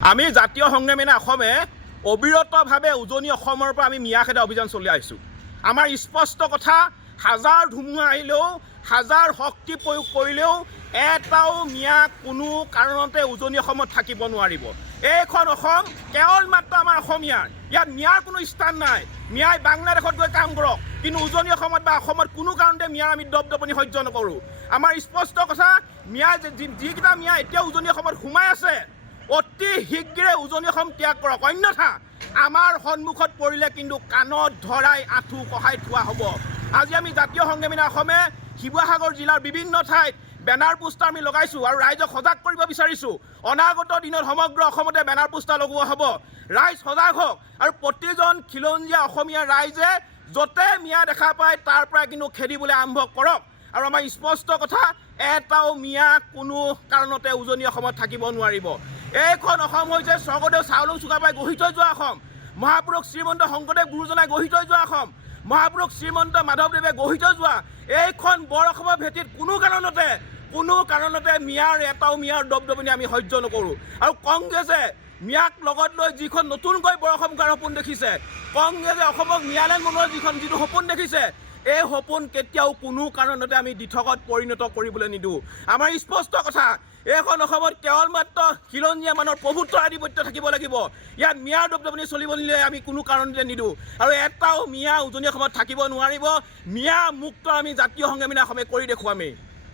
আমি জাতীয় সংগ্ৰামী অসমে অবিৰতভাৱে উজনি অসমৰ পৰা আমি মিয়া খেদা অভিযান চলাই আছোঁ। আমাৰ স্পষ্ট কথা, হাজাৰ ধুমুহা আহিলেও হাজাৰ শক্তি প্ৰয়োগ কৰিলেও এটাও মিয়া কোনো কাৰণতে উজনি অসমত থাকিব নোৱাৰিব। এইখন অসম কেৱল মাত্ৰ আমাৰ অসমীয়াৰ, ইয়াত মিয়াৰ কোনো স্থান নাই। মিয়াই বাংলাদেশত গৈ কাম কৰক, কিন্তু উজনি অসমত বা অসমত কোনো কাৰণতে মিয়াৰ আমি দপদপনি সহ্য নকৰোঁ। আমাৰ স্পষ্ট কথা, মিয়া যিকেইটা মিয়া এতিয়া উজনি অসমত সোমাই আছে অতি শীঘ্ৰে উজনি অসম ত্যাগ কৰক, অন্যথা আমাৰ সন্মুখত পৰিলে কিন্তু কাণত ধৰাই আঁঠু কঢ়াই থোৱা হ'ব। আজি আমি জাতীয় সংগ্ৰামী অসমে শিৱসাগৰ জিলাৰ বিভিন্ন ঠাইত বেনাৰ পোষ্টাৰ আমি লগাইছোঁ আৰু ৰাইজক সজাগ কৰিব বিচাৰিছোঁ। অনাগত দিনত সমগ্ৰ অসমতে বেনাৰ পোষ্টাৰ লগোৱা হ'ব। ৰাইজ সজাগ হওক আৰু প্ৰতিজন খিলঞ্জীয়া অসমীয়া ৰাইজে য'তে মিয়া দেখা পায় তাৰ পৰাই কিন্তু খেদিবলৈ আৰম্ভ কৰক। আৰু আমাৰ স্পষ্ট কথা, এটাও মিয়া কোনো কাৰণতে উজনি অসমত থাকিব নোৱাৰিব। এইখন অসম হৈছে স্বৰ্গদেউ চাওলুং চুকাফাই গঢ়ি থৈ যোৱা অসম, মহাপুৰুষ শ্ৰীমন্ত শংকৰদেৱ গুৰুজনাই গঢ়ি থৈ যোৱা অসম, মহাপুৰুষ শ্ৰীমন্ত মাধৱদেৱে গঢ়ি থৈ যোৱা এইখন বৰ অসমৰ ভেটিত কোনো কাৰণতে এটাও মিয়াৰ দপদপনি আমি সহ্য নকৰোঁ। আৰু কংগ্ৰেছে মিয়াক লগত লৈ যিখন নতুনকৈ বৰ অসম গঢ়াৰ সপোন দেখিছে, কংগ্ৰেছে অসমক মিয়ালেণ্ড বনোৱাৰ যিটো সপোন দেখিছে, এই সপোন কেতিয়াও কোনো কাৰণতে আমি দিঠকত পৰিণত কৰিবলৈ নিদিওঁ। আমাৰ স্পষ্ট কথা, এইখন অসমত কেৱল মাত্ৰ খিলঞ্জীয়া মানুহৰ প্ৰভুত্ব আধিপত্য থাকিব লাগিব। ইয়াত মিয়াৰ দপদপনি চলিব নিলে আমি কোনো কাৰণতে নিদিওঁ। আৰু এটাও মিয়া উজনি অসমত থাকিব নোৱাৰিব। মিয়া মুক্ত আমি জাতীয় সংগ্ৰামী অসমে কৰি দেখুৱামেই।